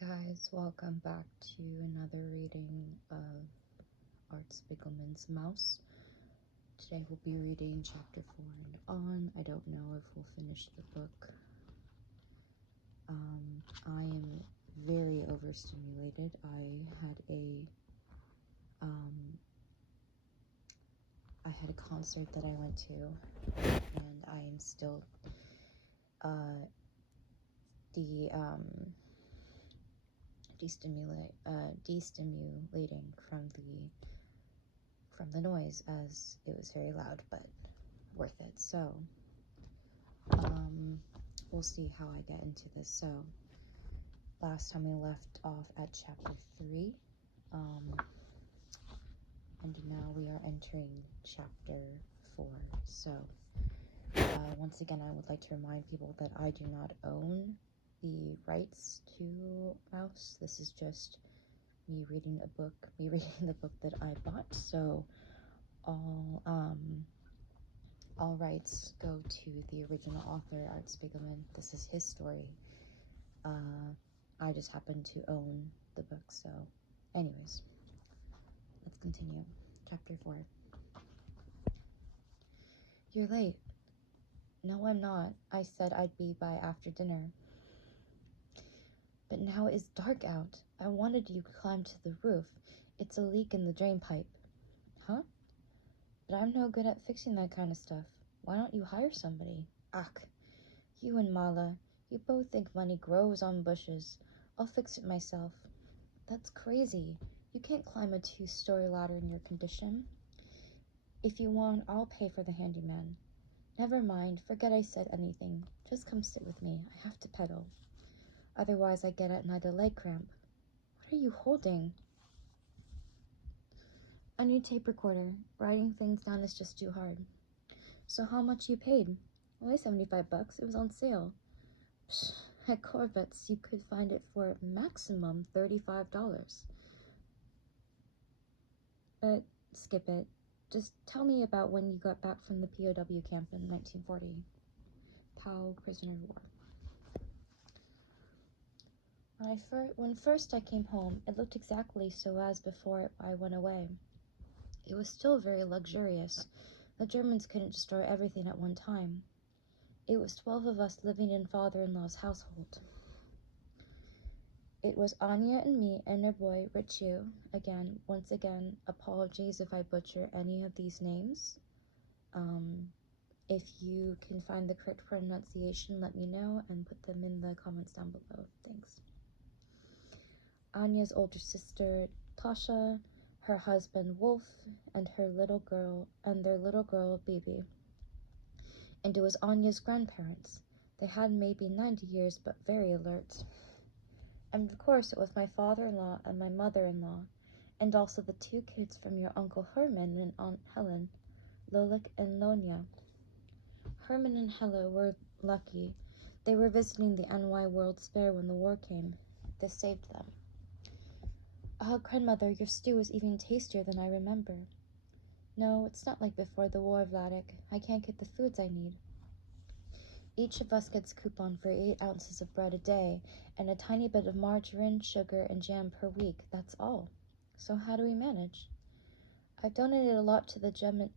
Guys, welcome back to another reading of Art Spiegelman's Mouse. Today we'll be reading chapter 4 and on. I don't know if we'll finish the book. I am very overstimulated. I had a concert that I went to, and I am still destimulating from the noise, as it was very loud, but worth it. So we'll see how I get into this. So last time we left off at chapter 3, and now we are entering chapter 4. So once again, I would like to remind people that I do not own the rights to Mouse. This is just me reading the book that I bought. So all rights go to the original author, Art Spiegelman. This is his story. I just happen to own the book. So anyways, let's continue. Chapter 4. You're late. No, I'm not. I said I'd be by after dinner. But now it's dark out. I wanted you to climb to the roof. It's a leak in the drain pipe. Huh? But I'm no good at fixing that kind of stuff. Why don't you hire somebody? Ach, you and Mala, you both think money grows on bushes. I'll fix it myself. That's crazy. You can't climb a 2-story ladder in your condition. If you want, I'll pay for the handyman. Never mind, forget I said anything. Just come sit with me. I have to pedal. Otherwise I get another leg cramp. What are you holding? A new tape recorder. Writing things down is just too hard. So how much you paid? Only $75. It was on sale. Psh, at Corvette's, you could find it for maximum $35. But skip it. Just tell me about when you got back from the POW camp in 1940. POW, prisoner of war. When first I came home, it looked exactly so as before I went away. It was still very luxurious. The Germans couldn't destroy everything at one time. It was 12 of us living in father-in-law's household. It was Anya and me and our boy, Richu. Once again, apologies if I butcher any of these names. If you can find the correct pronunciation, let me know and put them in the comments down below. Thanks. Anya's older sister, Tasha, her husband, Wolf, and their little girl, Bibi. And it was Anya's grandparents. They had maybe 90 years, but very alert. And of course, it was my father-in-law and my mother-in-law, and also the 2 kids from your Uncle Herman and Aunt Helen, Lolik and Lonya. Herman and Hella were lucky. They were visiting the NY World's Fair when the war came. This saved them. Grandmother, your stew is even tastier than I remember. No, it's not like before the war, Vladik. I can't get the foods I need. Each of us gets coupon for 8 ounces of bread a day and a tiny bit of margarine, sugar, and jam per week. That's all. So how do we manage? I've donated a lot to the Gemind,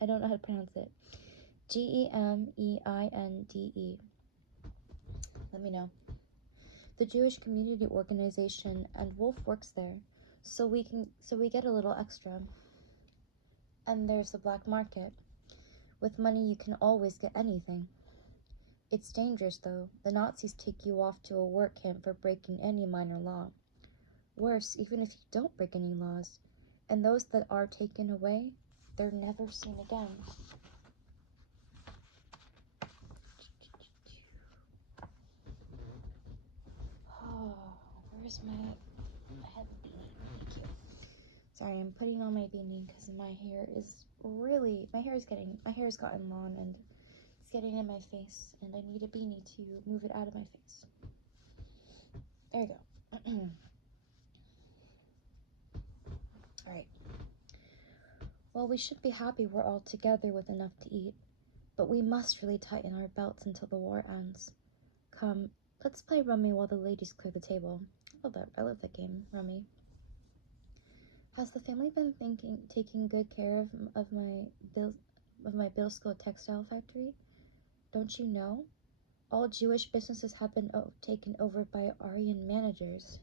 I don't know how to pronounce it. Gemeinde. Let me know. The Jewish Community Organization, and Wolf works there, so we get a little extra. And there's the black market. With money you can always get anything. It's dangerous though. The Nazis take you off to a work camp for breaking any minor law. Worse, even if you don't break any laws, and those that are taken away, they're never seen again. Oh, where's my head beanie? Thank you. Sorry, I'm putting on my beanie because my hair has gotten long and it's getting in my face, and I need a beanie to move it out of my face. There you go. Alright. Well, we should be happy we're all together with enough to eat, but we must really tighten our belts until the war ends. Come, let's play rummy while the ladies clear the table. I love that game, rummy. Has the family been taking good care of my Bilsko textile factory? Don't you know? All Jewish businesses have been taken over by Aryan managers.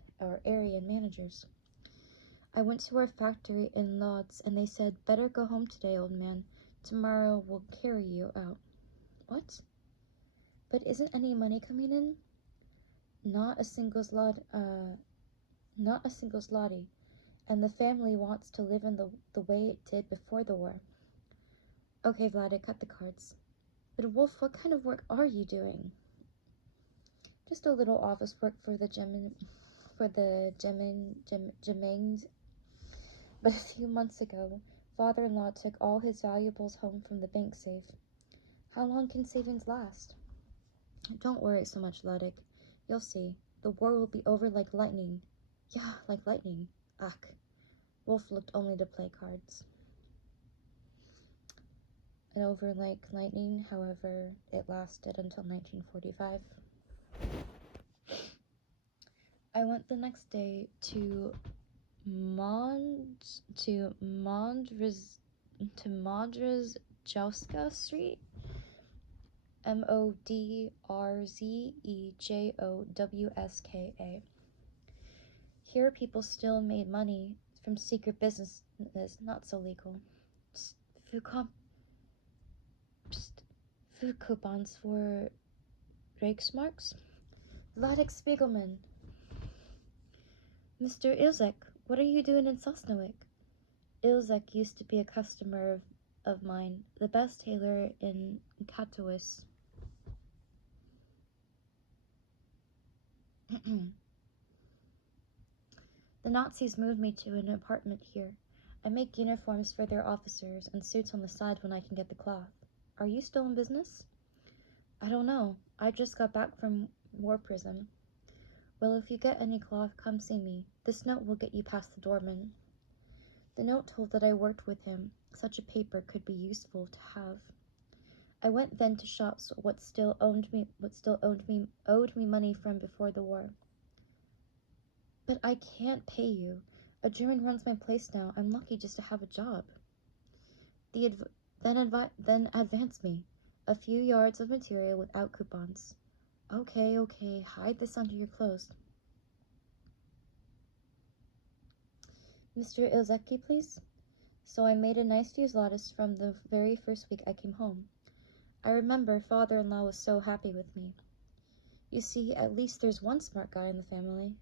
I went to our factory in Lodz and they said, better go home today, old man. Tomorrow we'll carry you out. What? But isn't any money coming in? Not a single zloty. And the family wants to live in the way it did before the war. Okay, Vlad, cut the cards. But Wolf, what kind of work are you doing? Just a little office work for the Gemengs. But a few months ago, father-in-law took all his valuables home from the bank safe. How long can savings last? Don't worry so much, Ludwig. You'll see. The war will be over like lightning. Yeah, like lightning. Ach. Wolf looked only to play cards. And over like lightning, however, it lasted until 1945. I went the next day to Modrzejowska Street, Modrzejowska. Here people still made money from secret businesses, not so legal. Food coupons for Reichsmarks. Vladek Spiegelman. Mr. Ilzek, what are you doing in Sosnowiec? Ilzek used to be a customer of mine, the best tailor in Katowice. The Nazis moved me to an apartment here. I make uniforms for their officers and suits on the side when I can get the cloth. Are you still in business? I don't know. I just got back from war prison. Well, if you get any cloth, come see me. This note will get you past the doorman. The note told that I worked with him. Such a paper could be useful to have. I went then to shops what still owed me money from before the war. But I can't pay you. A German runs my place now. I'm lucky just to have a job. Then advance me. A few yards of material without coupons. Okay. Hide this under your clothes. Mr. Ilzeki, please? So I made a nice few zlotys from the very first week I came home. I remember father-in-law was so happy with me. You see, at least there's one smart guy in the family.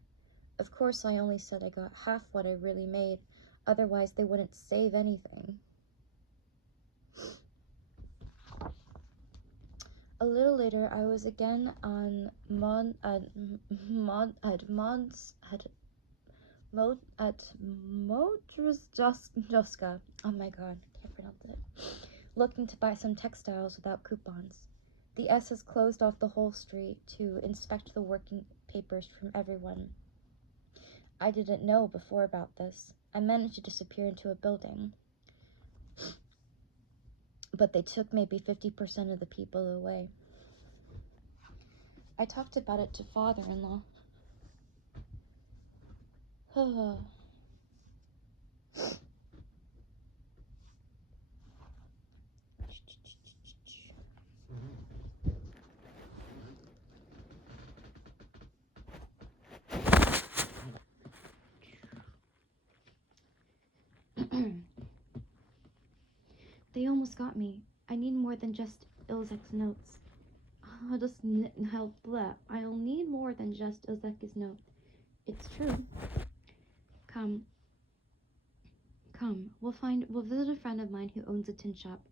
Of course, I only said I got half what I really made, otherwise they wouldn't save anything. A little later, I was again on Modrzejowska. Oh my god, can't pronounce it. Looking to buy some textiles without coupons. The SS closed off the whole street to inspect the working papers from everyone. I didn't know before about this. I managed to disappear into a building. But they took maybe 50% of the people away. I talked about it to father-in-law. They almost got me. I need more than just Ilzek's notes. I'll need more than just Ilzek's note. It's true. Come. We'll visit a friend of mine who owns a tin shop.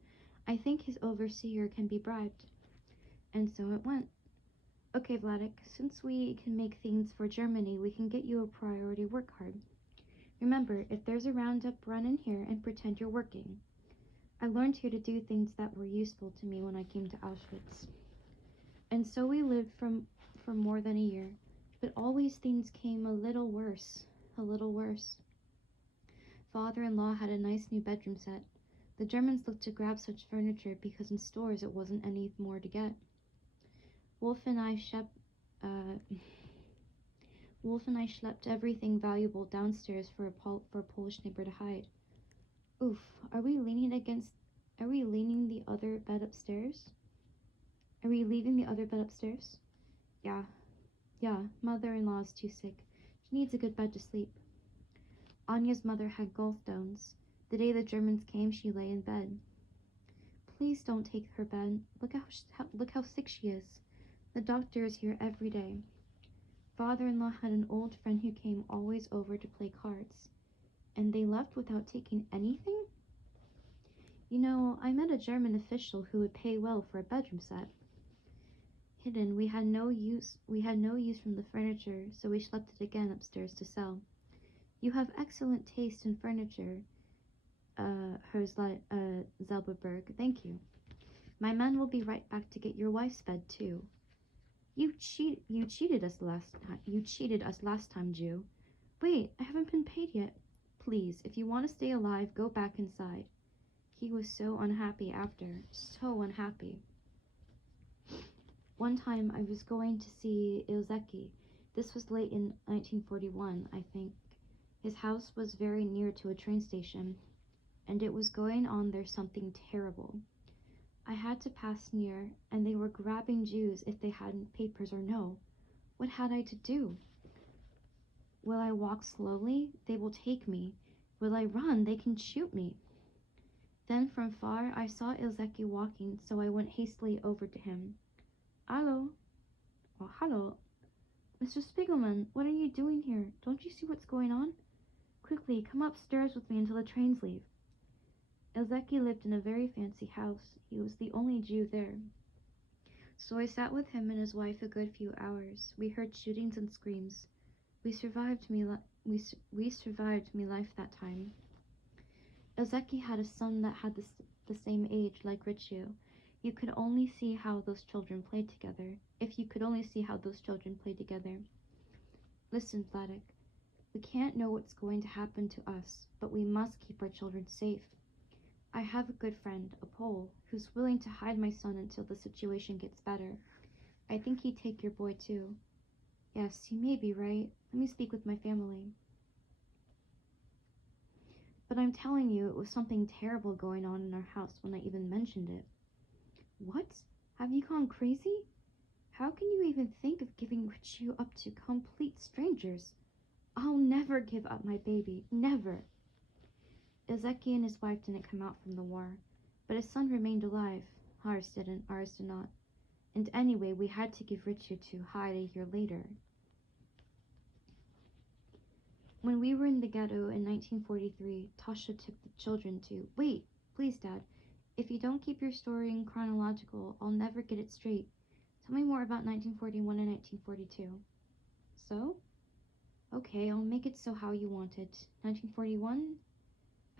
I think his overseer can be bribed. And so it went. Okay, Vladek, since we can make things for Germany, we can get you a priority work card. Remember, if there's a roundup, run in here and pretend you're working. I learned here to do things that were useful to me when I came to Auschwitz. And so we lived for more than a year, but always things came a little worse. Father-in-law had a nice new bedroom set. The Germans looked to grab such furniture because in stores it wasn't any more to get. Wolf and I uh, schlepped everything valuable downstairs for a Polish neighbor to hide. Oof, are we leaning the other bed upstairs? Are we leaving the other bed upstairs? Yeah, mother-in-law is too sick. She needs a good bed to sleep. Anya's mother had gallstones. The day the Germans came, she lay in bed. Please don't take her bed. Look how sick she is. The doctor is here every day. Father-in-law had an old friend who came always over to play cards. And they left without taking anything? You know, I met a German official who would pay well for a bedroom set. Hidden, we had no use from the furniture, so we schlepped it again upstairs to sell. You have excellent taste in furniture, Zelberberg. Thank you. My man will be right back to get your wife's bed too. You cheated us last time, Jew. Wait, I haven't been paid yet. Please, if you want to stay alive, go back inside. He was so unhappy after. So unhappy. One time I was going to see Ilzeki. This was late in 1941, I think. His house was very near to a train station, and it was going on there something terrible. I had to pass near, and they were grabbing Jews if they hadn't papers or no. What had I to do? Will I walk slowly? They will take me. Will I run? They can shoot me. Then from far I saw Ilzeki walking, so I went hastily over to him. Hello. Oh, hello. Mr. Spiegelman, what are you doing here? Don't you see what's going on? Quickly, come upstairs with me until the trains leave. Ilzeki lived in a very fancy house. He was the only Jew there. So I sat with him and his wife a good few hours. We heard shootings and screams. We survived me life that time. Ilzeki had a son that had the same age like Richu. You could only see how those children played together. If you could only see how those children played together. Listen, Vladek. We can't know what's going to happen to us, but we must keep our children safe. I have a good friend, a Pole, who's willing to hide my son until the situation gets better. I think he'd take your boy too. Yes, you may be right. Let me speak with my family. But I'm telling you, it was something terrible going on in our house when I even mentioned it. What? Have you gone crazy? How can you even think of giving Richu up to complete strangers? I'll never give up my baby. Never. Ilzeki and his wife didn't come out from the war, but his son remained alive. Ours did not. And anyway, we had to give Richu to hide a year later. When we were in the ghetto in 1943, Tasha took the children to... Wait, please, Dad. If you don't keep your story in chronological, I'll never get it straight. Tell me more about 1941 and 1942. So? Okay, I'll make it so how you want it. 1941?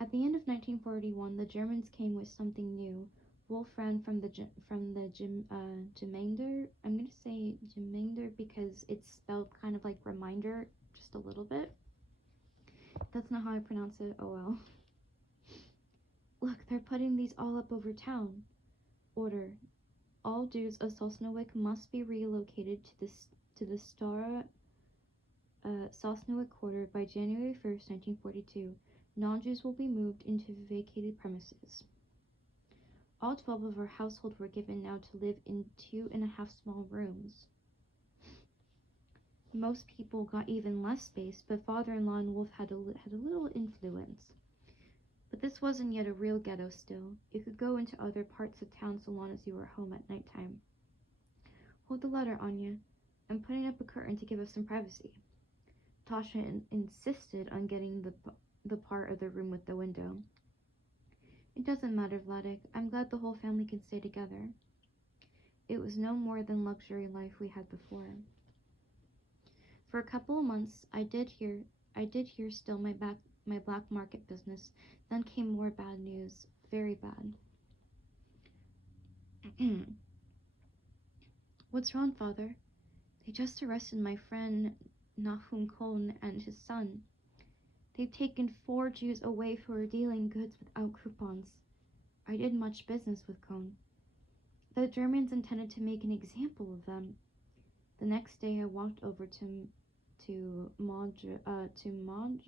At the end of 1941, the Germans came with something new. Wolf ran from the Gemeinde. I'm going to say Gemeinde because it's spelled kind of like reminder, just a little bit. That's not how I pronounce it. Oh well. Look, they're putting these all up over town. Order. All Jews of Sosnowiec must be relocated to the Stara Sosnowiec quarter by January 1st, 1942. Non-Jews will be moved into vacated premises. All 12 of our household were given now to live in 2.5 small rooms. Most people got even less space, but father-in-law and Wolf had a little influence. But this wasn't yet a real ghetto still. You could go into other parts of town so long as you were home at nighttime. Hold the letter, Anya. I'm putting up a curtain to give us some privacy. Tasha insisted on getting the part of the room with the window. It doesn't matter, Vladek. I'm glad the whole family can stay together. It was no more than luxury life we had before. For a couple of months, I did hear still my black market business. Then came more bad news, very bad. What's wrong, Father? They just arrested my friend Nahum Kohn and his son. They've taken 4 Jews away who are dealing goods without coupons. I did much business with Cone. The Germans intended to make an example of them. The next day, I walked over to Madr to Mad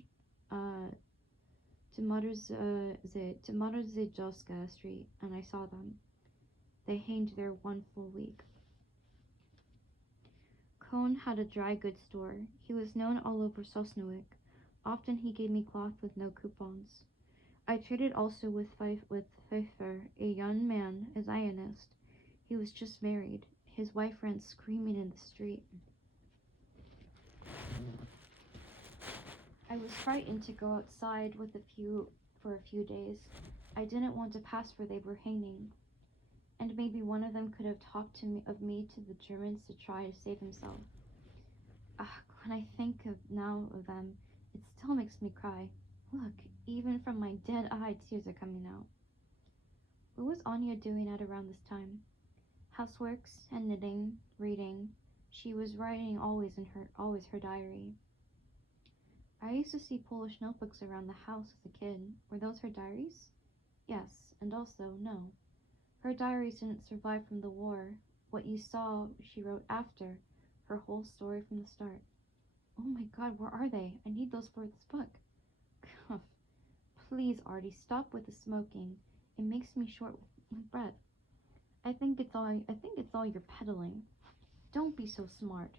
to Madrzejoska Street, and I saw them. They hanged there 1 full week. Cone had a dry goods store. He was known all over Sosnowiec. Often he gave me cloth with no coupons. I traded also with Pfeiffer, a young man, a Zionist. He was just married. His wife ran screaming in the street. I was frightened to go outside for a few days. I didn't want to pass where they were hanging. And maybe one of them could have talked of me to the Germans to try to save himself. When I think now of them, it still makes me cry. Look, even from my dead eye, tears are coming out. What was Anya doing at around this time? Houseworks and knitting, reading. She was writing always her diary. I used to see Polish notebooks around the house as a kid. Were those her diaries? Yes, and also no. Her diaries didn't survive from the war. What you saw, she wrote after. Her whole story from the start. Oh my God, where are they? I need those for this book. Please, Artie, stop with the smoking. It makes me short with breath. I think it's all you're peddling. Don't be so smart.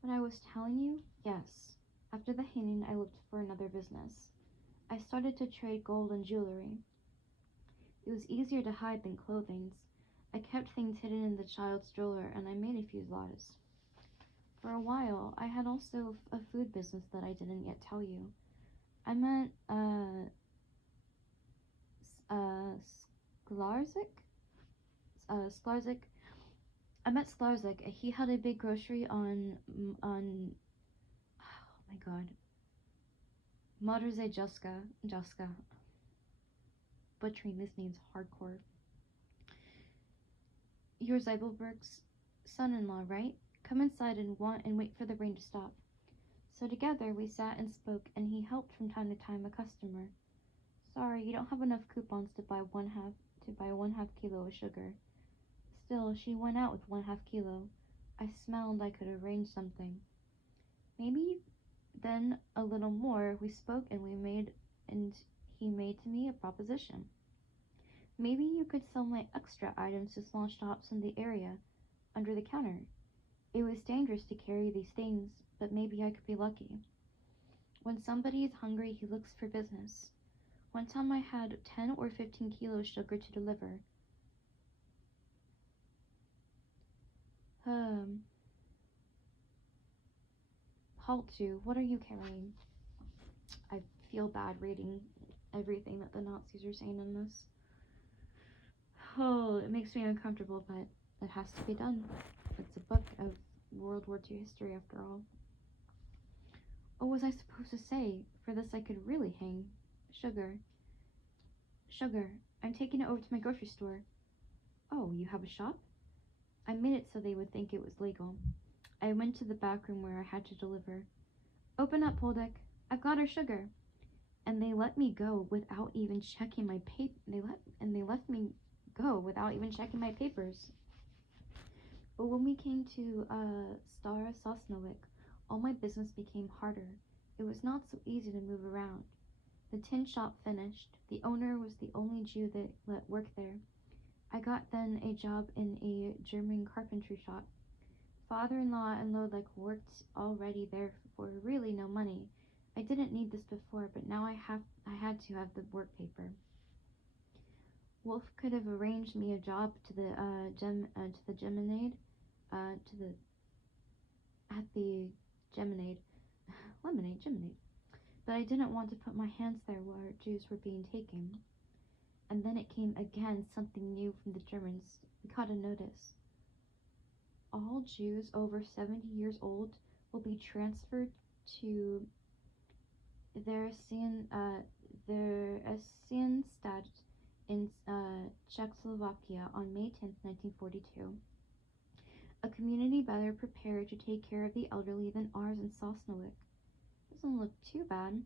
What I was telling you? Yes. After the hanging, I looked for another business. I started to trade gold and jewelry. It was easier to hide than clothing. I kept things hidden in the child's stroller, and I made a few zlotys. For a while, I had also a food business that I didn't yet tell you. I met Sklarzik. I met Sklarzik. He had a big grocery on oh my God, Madrzejoska. Butchering this name's hardcore. You're Zeibelberg's son-in-law, right? Come inside and wait for the rain to stop. So together we sat and spoke, and he helped from time to time a customer. Sorry, you don't have enough coupons to buy one half kilo of sugar. Still, she went out with 1/2 kilo. I smelled I could arrange something. Maybe then a little more. We spoke, and he made to me a proposition. Maybe you could sell my extra items to small shops in the area, under the counter. It was dangerous to carry these things, but maybe I could be lucky. When somebody is hungry, he looks for business. One time I had 10 or 15 kilos sugar to deliver. Haltu, what are you carrying? I feel bad reading everything that the Nazis are saying in this. Oh, it makes me uncomfortable, but it has to be done. It's a book of World War II history, after all. What was I supposed to say? For this I could really hang. Sugar. I'm taking it over to my grocery store. Oh, you have a shop? I made it so they would think it was legal. I went to the back room where I had to deliver. Open up, Poldek. I've got our sugar. And they let me go without even checking my They left me go without even checking my papers. But when we came to Stara Sosnowiec, all my business became harder. It was not so easy to move around. The tin shop finished. The owner was the only Jew that let work there. I got then a job in a German carpentry shop. Father-in-law and Lodek worked already there for really no money. I didn't need this before, but now I had to have the work paper. Wolf could have arranged me a job at the Geminade, Lemonade, Geminade. But I didn't want to put my hands there where Jews were being taken. And then it came again, something new from the Germans. We got a notice. All Jews over 70 years old will be transferred to their Asienstadt in Czechoslovakia on May 10, 1942. A community better prepared to take care of the elderly than ours in Sosnowiec. Doesn't look too bad.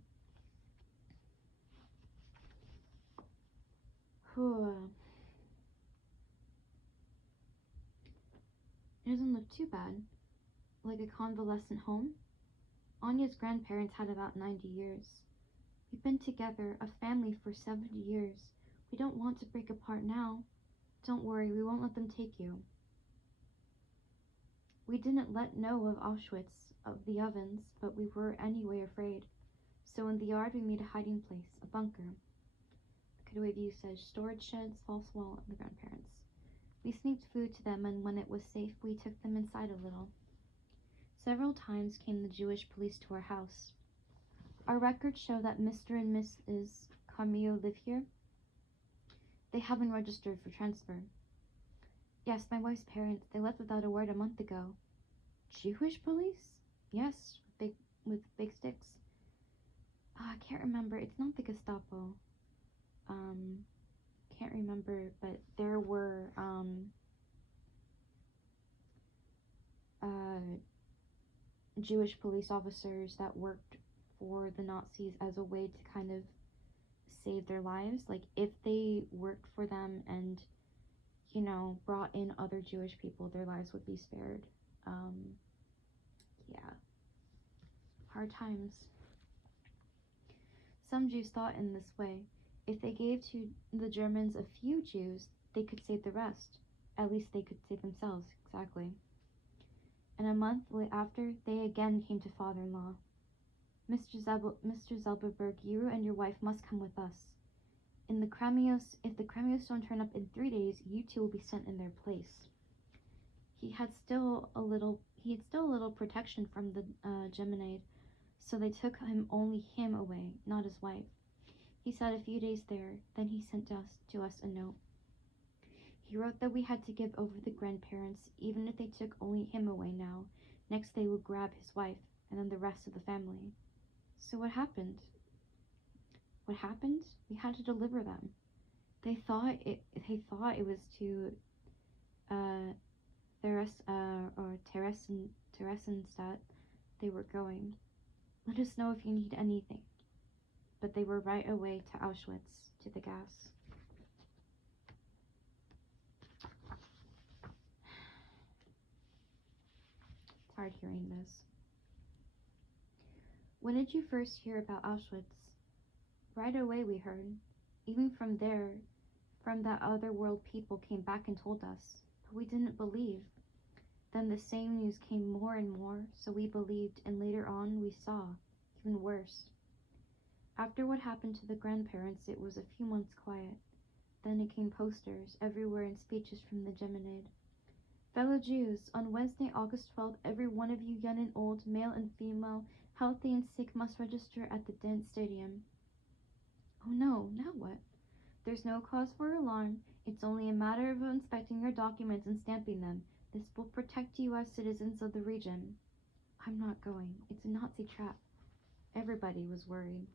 Whew. It doesn't look too bad. Like a convalescent home? Anya's grandparents had about 90 years. We've been together, a family, for 70 years. We don't want to break apart now. Don't worry, we won't let them take you. We didn't let know of Auschwitz, of the ovens, but we were anyway afraid. So in the yard we made a hiding place, a bunker. The cutaway view says, storage sheds, false wall, and the grandparents. We sneaked food to them, and when it was safe, we took them inside a little. Several times came the Jewish police to our house. Our records show that Mr. and Mrs. Carmillo live here. They haven't registered for transfer. Yes, my wife's parents. They left without a word a month ago. Jewish police? Yes, with big sticks. I can't remember. It's not the Gestapo. Can't remember, but there were Jewish police officers that worked for the Nazis as a way to kind of save their lives. Like, if they worked for them and, brought in other Jewish people, their lives would be spared. Yeah. Hard times. Some Jews thought in this way. If they gave to the Germans a few Jews, they could save the rest. At least they could save themselves, exactly. And a month after, they again came to father-in-law. Mr. Zelberberg, you and your wife must come with us. If the Kramios don't turn up in 3 days, you two will be sent in their place. He had still a little protection from the Geminade, so they took only him away, not his wife. He sat a few days there, then he sent to us a note. He wrote that we had to give over the grandparents, even if they took only him away now. Next they would grab his wife, and then the rest of the family. So what happened? What happened? We had to deliver them. They thought it was to Theresienstadt they were going. Let us know if you need anything. But they were right away to Auschwitz, to the gas. It's hard hearing this. When did you first hear about Auschwitz? Right away we heard. Even from that other world, people came back and told us. But we didn't believe. Then the same news came more and more, so we believed, and later on we saw, even worse. After what happened to the grandparents, it was a few months quiet. Then it came posters everywhere and speeches from the Geminade. Fellow Jews, on Wednesday, August 12th, every one of you, young and old, male and female, healthy and sick, must register at the Dent Stadium. Oh no, now what? There's no cause for alarm. It's only a matter of inspecting your documents and stamping them. This will protect you as citizens of the region. I'm not going. It's a Nazi trap. Everybody was worried.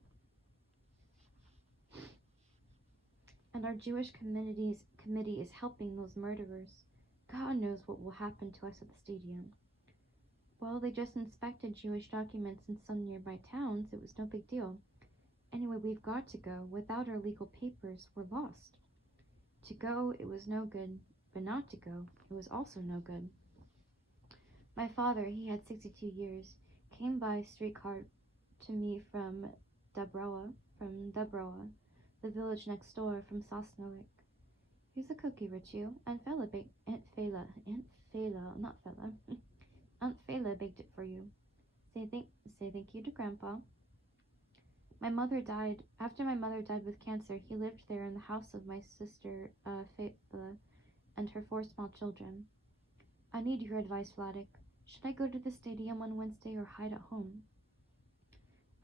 And our Jewish committee is helping those murderers. God knows what will happen to us at the stadium. Well, they just inspected Jewish documents in some nearby towns. It was no big deal. Anyway, we've got to go. Without our legal papers, we're lost. To go, it was no good, but not to go, it was also no good. My father, he had 62 years, came by streetcar to me from Dubrowa, the village next door from Sosnowiec. Here's a cookie, Richu. Aunt Fela, Aunt Fela baked it for you. Say thank you to Grandpa. After my mother died with cancer, he lived there in the house of my sister, Fela, and her 4 small children. I need your advice, Vladik. Should I go to the stadium on Wednesday or hide at home?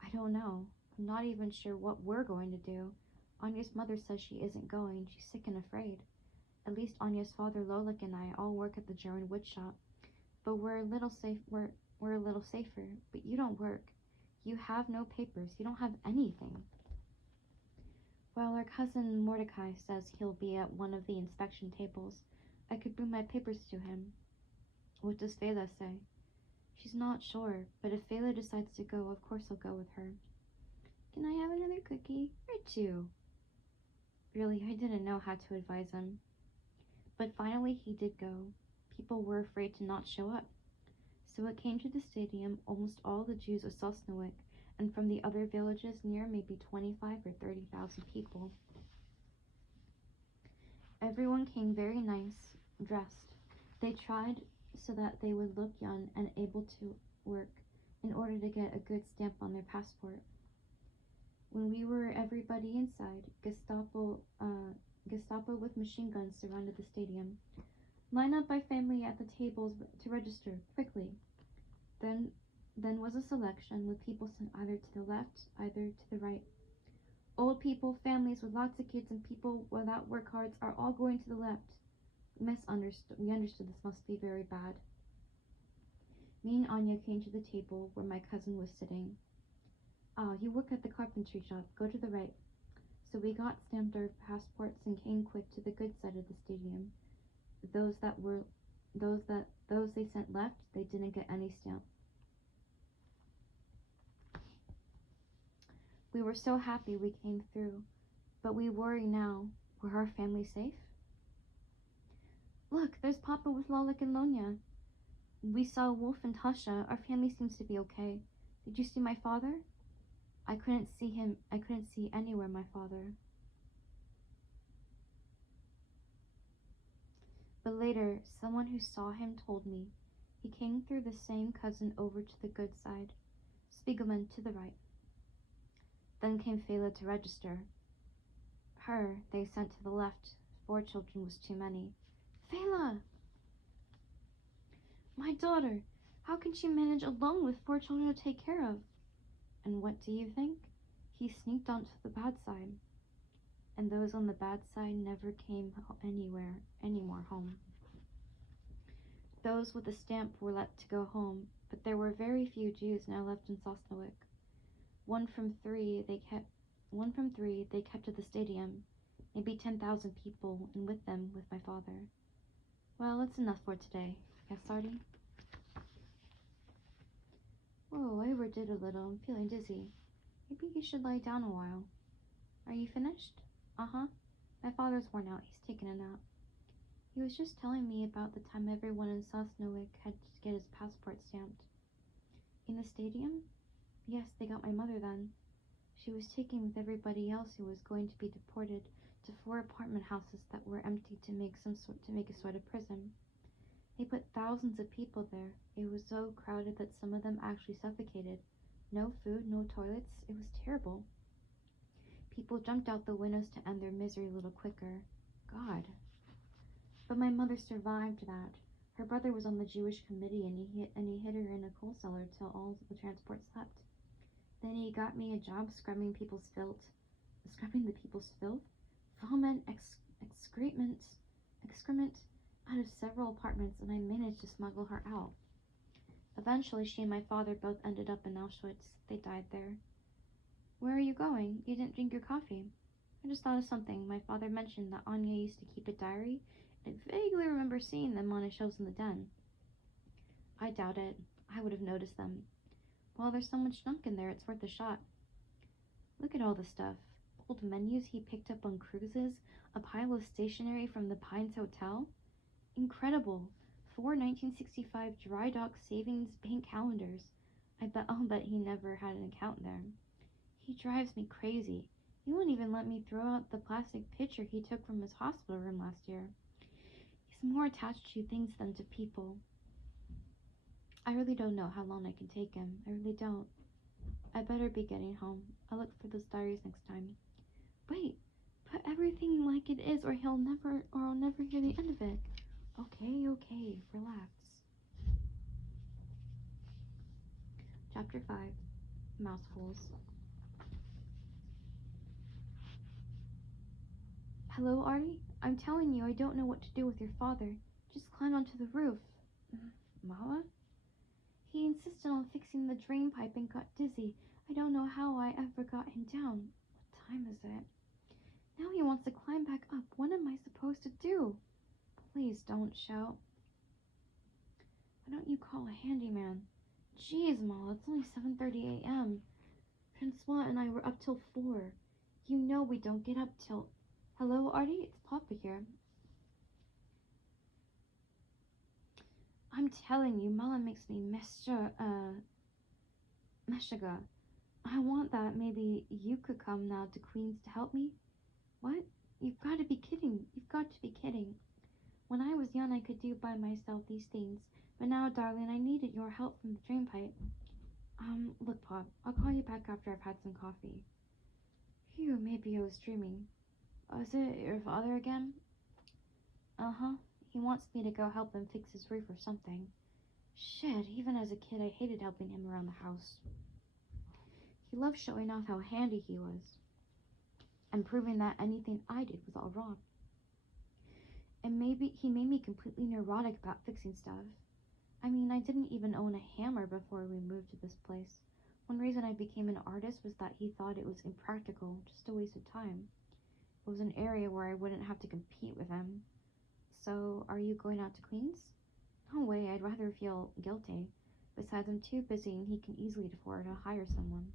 I don't know. I'm not even sure what we're going to do. Anya's mother says she isn't going. She's sick and afraid. At least Anya's father, Lolik, and I all work at the German wood shop. But we're a little safer. But you don't work. You have no papers. You don't have anything. Well, our cousin Mordecai says he'll be at one of the inspection tables. I could bring my papers to him. What does Fela say? She's not sure, but if Fela decides to go, of course I'll go with her. Can I have another cookie? Or 2? Really, I didn't know how to advise him. But finally he did go. People were afraid to not show up. So it came to the stadium almost all the Jews of Sosnowiec, and from the other villages near maybe 25 or 30,000 people. Everyone came very nice, dressed. They tried so that they would look young and able to work in order to get a good stamp on their passport. When we were everybody inside, Gestapo with machine guns surrounded the stadium. Line up by family at the tables to register, quickly. Then then was a selection with people sent either to the left, either to the right. Old people, families with lots of kids, and people without work cards are all going to the left. We understood this must be very bad. Me and Anya came to the table where my cousin was sitting. Ah, you work at the carpentry shop. Go to the right. So we got stamped our passports and came quick to the good side of the stadium. Those they sent left, they didn't get any stamp. We were so happy we came through, but we worry now. Were our family safe? Look, there's Papa with Lolik and Lonya. We saw Wolf and Tasha. Our family seems to be okay. Did you see my father? I couldn't see him. I couldn't see anywhere my father. But later, someone who saw him told me he came through the same cousin over to the good side. Spiegelman to the right. Then came Fela to register. Her they sent to the left. 4 children was too many. Fela! My daughter! How can she manage alone with 4 children to take care of? And what do you think? He sneaked onto the bad side. And those on the bad side never came anymore home. Those with the stamp were let to go home, but there were very few Jews now left in Sosnowiec. One from three they kept at the stadium, maybe 10,000 people, and with them with my father. Well, that's enough for today. Yes, Sardi? Whoa, I overdid a little. I'm feeling dizzy. Maybe you should lie down a while. Are you finished? Uh-huh. My father's worn out. He's taken a nap. He was just telling me about the time everyone in Sosnowiec had to get his passport stamped. In the stadium? Yes, they got my mother then. She was taken with everybody else who was going to be deported to 4 apartment houses that were empty to make a sort of prison. They put thousands of people there. It was so crowded that some of them actually suffocated. No food, no toilets. It was terrible. People jumped out the windows to end their misery a little quicker. God. But my mother survived that. Her brother was on the Jewish committee and he hid her in a coal cellar till all the transports left. Then he got me a job scrubbing the people's filth, foam and excrement out of several apartments, and I managed to smuggle her out. Eventually, she and my father both ended up in Auschwitz. They died there. Where are you going? You didn't drink your coffee. I just thought of something. My father mentioned that Anya used to keep a diary, and I vaguely remember seeing them on his shelves in the den. I doubt it. I would have noticed them. Well, there's so much junk in there, it's worth a shot. Look at all the stuff. Old menus he picked up on cruises, a pile of stationery from the Pines Hotel. Incredible. 4 1965 dry dock savings bank calendars. I'll bet he never had an account there. He drives me crazy. He won't even let me throw out the plastic picture he took from his hospital room last year. He's more attached to things than to people. I really don't know how long I can take him. I really don't. I better be getting home. I'll look for those diaries next time. Wait, put everything like it is or I'll never hear the end of it. Okay, relax. Chapter 5, Mouse Holes. Hello, Artie? I'm telling you, I don't know what to do with your father. Just climb onto the roof. Mama? He insisted on fixing the drain pipe and got dizzy. I don't know how I ever got him down. What time is it? Now he wants to climb back up. What am I supposed to do? Please don't shout. Why don't you call a handyman? Jeez, Ma, it's only 7:30 a.m. Francois and I were up till 4. You know we don't get up till... Hello, Artie, it's Papa here. I'm telling you, Mala makes me meshaga. I want that maybe you could come now to Queens to help me. What? You've got to be kidding. You've got to be kidding. When I was young, I could do by myself these things, but now, darling, I needed your help from the drain pipe. Look, Pop, I'll call you back after I've had some coffee. Phew, maybe I was dreaming. Is it your father again? Uh-huh. He wants me to go help him fix his roof or something. Shit, even as a kid, I hated helping him around the house. He loved showing off how handy he was, and proving that anything I did was all wrong. And maybe he made me completely neurotic about fixing stuff. I mean, I didn't even own a hammer before we moved to this place. One reason I became an artist was that he thought it was impractical, just a waste of time. It was an area where I wouldn't have to compete with him. So, are you going out to Queens? No way, I'd rather feel guilty. Besides, I'm too busy and he can easily afford to hire someone.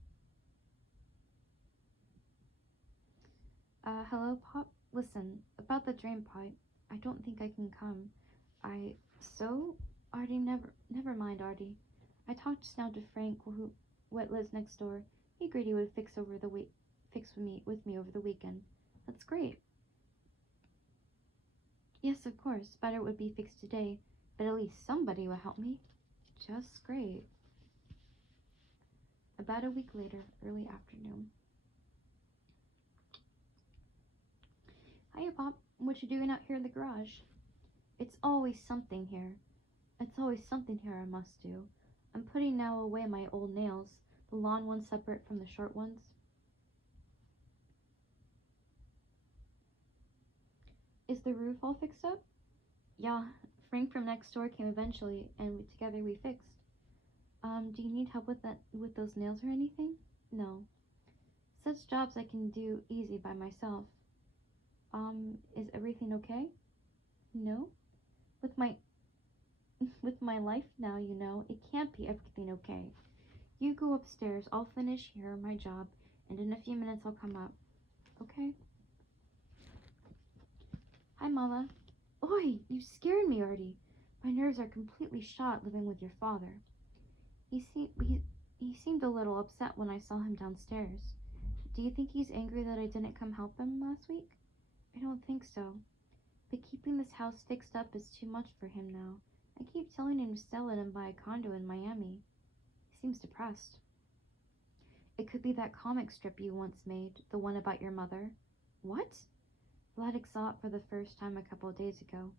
Hello, Pop? Listen, about the drain pipe, I don't think I can come. So? Artie, never mind, Artie. I talked just now to Frank, what lives next door. He agreed he would fix with me over the weekend. That's great. Yes, of course, better it would be fixed today, but at least somebody will help me. Just great. About a week later, early afternoon. Hiya, Pop. What you doing out here in the garage? It's always something here. It's always something here I must do. I'm putting now away my old nails, the long ones separate from the short ones. Is the roof all fixed up? Yeah, Frank from next door came eventually, and together we fixed. Do you need help with those nails or anything? No. Such jobs I can do easy by myself. Is everything okay? No. With my with my life now, it can't be everything okay. You go upstairs, I'll finish here my job, and in a few minutes I'll come up. Okay? Hi, Mala. Oi, you scared me, Artie. My nerves are completely shot living with your father. He seemed a little upset when I saw him downstairs. Do you think he's angry that I didn't come help him last week? I don't think so. But keeping this house fixed up is too much for him now. I keep telling him to sell it and buy a condo in Miami. He seems depressed. It could be that comic strip you once made, the one about your mother. What? Vladik saw it for the first time a couple of days ago.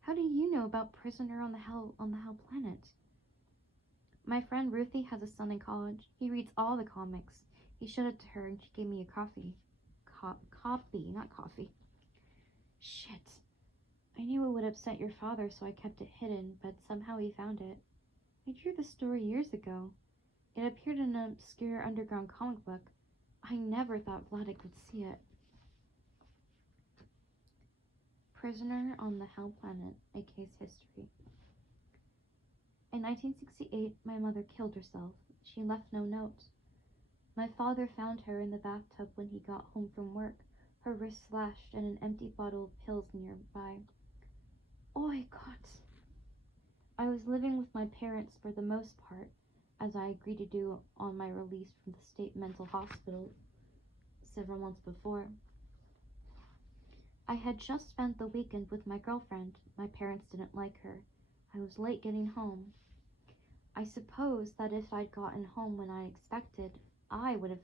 How do you know about Prisoner on the Hell Planet? My friend Ruthie has a son in college. He reads all the comics. He showed it to her and she gave me a coffee. Copy, not coffee. Shit. I knew it would upset your father, so I kept it hidden, but somehow he found it. I drew the story years ago. It appeared in an obscure underground comic book. I never thought Vladik would see it. Prisoner on the Hell Planet, a case history. In 1968, my mother killed herself. She left no note. My father found her in the bathtub when he got home from work, her wrist slashed and an empty bottle of pills nearby. Oi, Gott! I was living with my parents for the most part, as I agreed to do on my release from the state mental hospital several months before. I had just spent the weekend with my girlfriend. My parents didn't like her. I was late getting home. I suppose that if I'd gotten home when I expected, I would have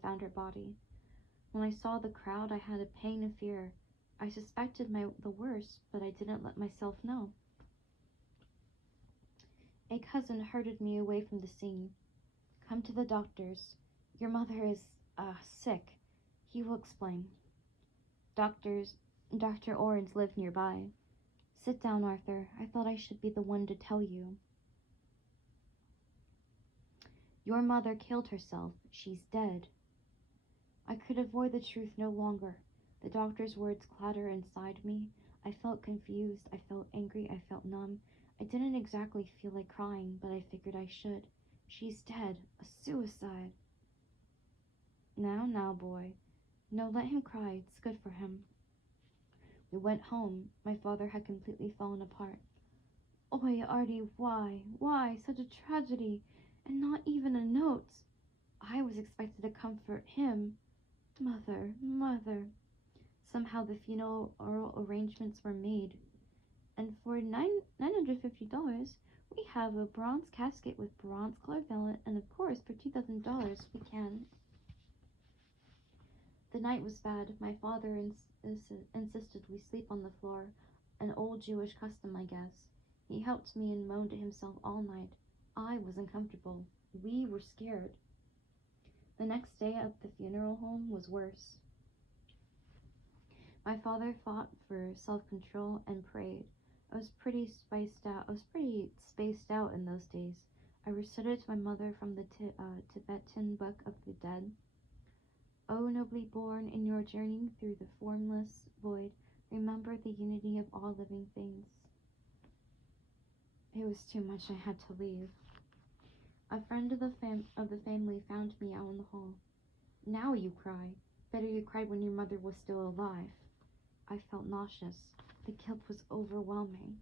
found her body. When I saw the crowd, I had a pang of fear. I suspected the worst, but I didn't let myself know. A cousin herded me away from the scene. Come to the doctors. Your mother is, sick. He will explain. Dr. Orange lived nearby. Sit down, Arthur. I thought I should be the one to tell you. Your mother killed herself. She's dead. I could avoid the truth no longer. The doctor's words clatter inside me. I felt confused. I felt angry. I felt numb. I didn't exactly feel like crying, but I figured I should. She's dead. A suicide. Now, boy. No, let him cry. It's good for him. We went home. My father had completely fallen apart. Oi, Artie, why? Why? Such a tragedy. And not even a note. I was expected to comfort him. Mother, mother. Somehow the funeral arrangements were made. And for $950, we have a bronze casket with bronze colored velvet, and of course, for $2,000, we can. The night was bad. My father insisted we sleep on the floor, an old Jewish custom, I guess. He helped me and moaned to himself all night. I was uncomfortable. We were scared. The next day at the funeral home was worse. My father fought for self-control and prayed. I was pretty spaced out in those days. I recited to my mother from the Tibetan Book of the Dead. O nobly born, in your journey through the formless void, remember the unity of all living things. It was too much. I had to leave. A friend of the family found me out in the hall. Now you cry. Better you cried when your mother was still alive. I felt nauseous. The guilt was overwhelming.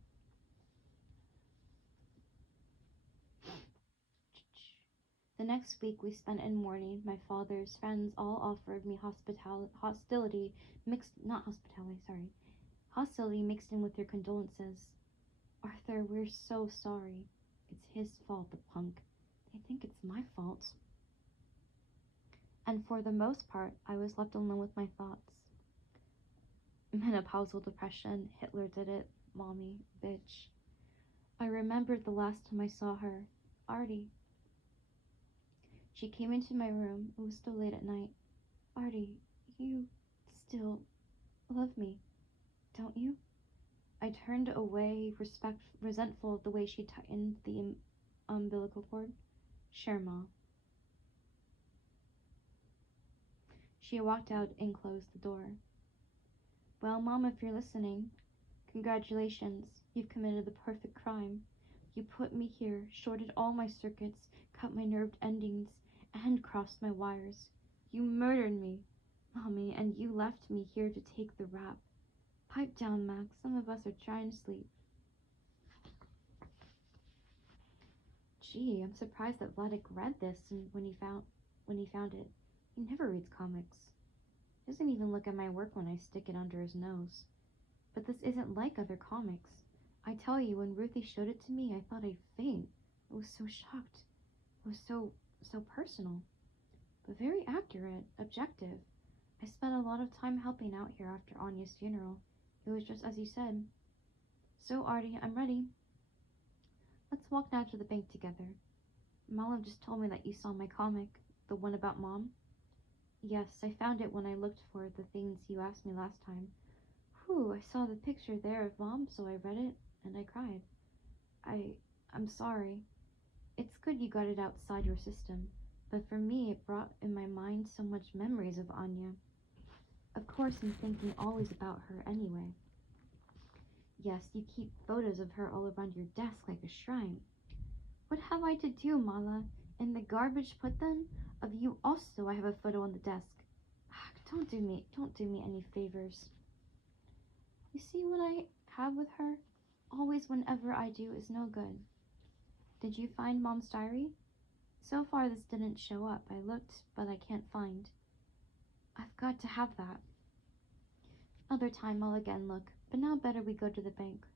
The next week we spent in mourning. My father's friends all offered me hostility mixed in with their condolences. Arthur, we're so sorry. It's his fault, the punk. They think it's my fault. And for the most part, I was left alone with my thoughts. Menopausal depression, Hitler did it, mommy, bitch. I remembered the last time I saw her, Artie. She came into my room. It was still late at night. Artie, you still love me, don't you? I turned away, resentful of the way she tightened the umbilical cord. Sure, Ma. She walked out and closed the door. Well, Mom, if you're listening, congratulations. You've committed the perfect crime. You put me here, shorted all my circuits, cut my nerved endings, and crossed my wires. You murdered me, Mommy, and you left me here to take the rap. Pipe down, Max. Some of us are trying to sleep. Gee, I'm surprised that Vladik read this when he found it. He never reads comics. He doesn't even look at my work when I stick it under his nose. But this isn't like other comics. I tell you, when Ruthie showed it to me, I thought I'd faint. I was so shocked. It was so personal, but very accurate, objective. I spent a lot of time helping out here after Anya's funeral. It was just as you said. So, Artie, I'm ready. Let's walk now to the bank together. Mala just told me that you saw my comic, the one about Mom. Yes, I found it when I looked for the things you asked me last time. Whew, I saw the picture there of Mom, so I read it, and I cried. I'm sorry. It's good you got it outside your system, but for me it brought in my mind so much memories of Anya. Of course I'm thinking always about her anyway. Yes, you keep photos of her all around your desk like a shrine. What have I to do, Mala? In the garbage put them? Of you also I have a photo on the desk. Don't do me any favors. You see what I have with her? Always whenever I do is no good. Did you find Mom's diary? So far this didn't show up. I looked, but I can't find. I've got to have that. Other time I'll again look, but now better we go to the bank.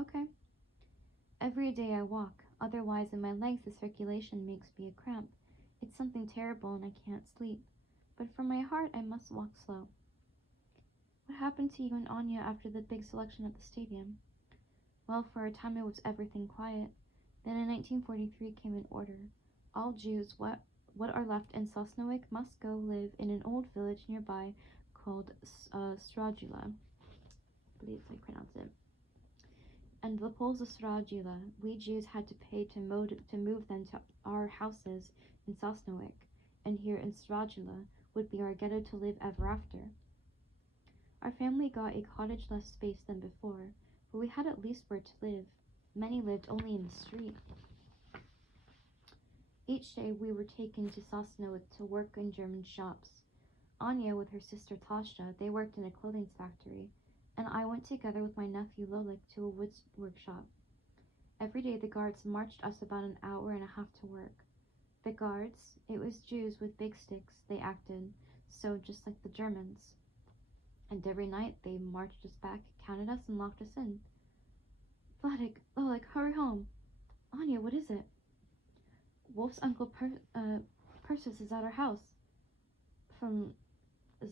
Okay. Every day I walk, otherwise in my legs the circulation makes me a cramp. It's something terrible and I can't sleep. But for my heart I must walk slow. What happened to you and Anya after the big selection at the stadium? Well, for a time it was everything quiet. Then in 1943 came an order. All Jews, what are left in Sosnowiec, must go live in an old village nearby called Stragila. I believe I pronounce it. And the Poles of Stragila, we Jews had to pay to move them to our houses in Sosnowiec, and here in Stragila would be our ghetto to live ever after. Our family got a cottage less space than before, but we had at least where to live. Many lived only in the street. Each day we were taken to Sosnowiec to work in German shops. Anya with her sister Tasha, they worked in a clothing factory, and I went together with my nephew Lolik to a wood workshop. Every day the guards marched us about an hour and a half to work. The guards, it was Jews with big sticks, they acted, so just like the Germans. And every night they marched us back, counted us, and locked us in. Vladik, Lolik, hurry home. Anya, what is it? Wolf's uncle Persis is at our house. From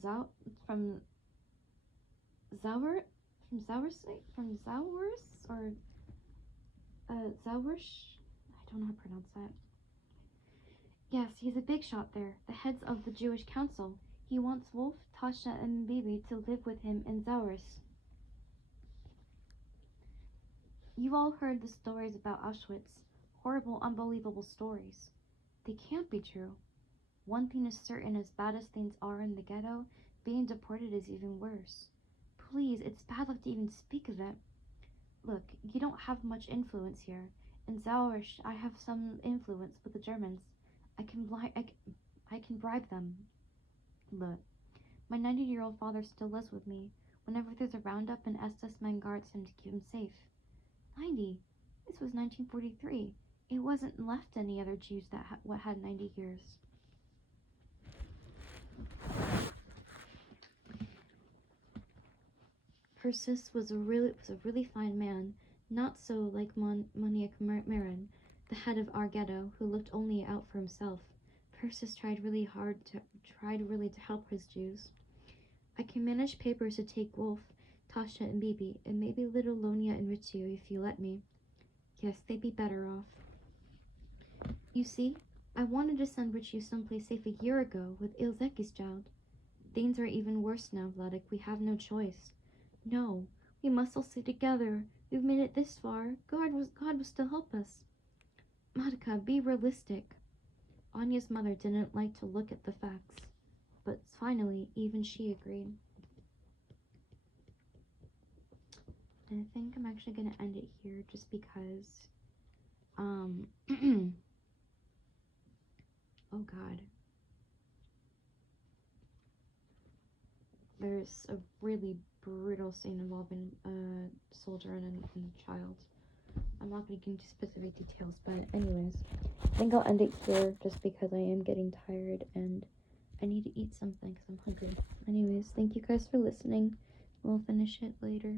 Zau from Zauer from Zaurs or Zaurish? I don't know how to pronounce that. Yes, he's a big shot there, the heads of the Jewish council. He wants Wolf, Tasha, and Bibi to live with him in Zaurs. You've all heard the stories about Auschwitz. Horrible, unbelievable stories. They can't be true. One thing is certain, as bad as things are in the ghetto, being deported is even worse. Please, it's bad luck to even speak of it. Look, you don't have much influence here. In Zaurish, I have some influence with the Germans. I can bribe them. Look, my 90-year-old father still lives with me. Whenever there's a roundup, an SS man guards him to keep him safe. 90? This was 1943. It wasn't left any other Jews that had 90 years. Persis was a really fine man, not so like Maniac Marin, the head of our ghetto, who looked only out for himself. Persis tried really to help his Jews. I can manage papers to take Wolf, Tasha, and Bibi, and maybe little Lonia and Ritsu if you let me. Yes, they'd be better off. You see, I wanted to send Ritsu someplace safe a year ago with Ilzeki's child. Things are even worse now, Vladik. We have no choice. No, we must all stay together. We've made it this far. God will still help us. Matka, be realistic. Anya's mother didn't like to look at the facts, but finally, even she agreed. And I think I'm actually going to end it here just because, oh God. There's a really brutal scene involving a soldier and a child. I'm not going to get into specific details, but anyways, I think I'll end it here just because I am getting tired and I need to eat something because I'm hungry. Anyways, thank you guys for listening. We'll finish it later.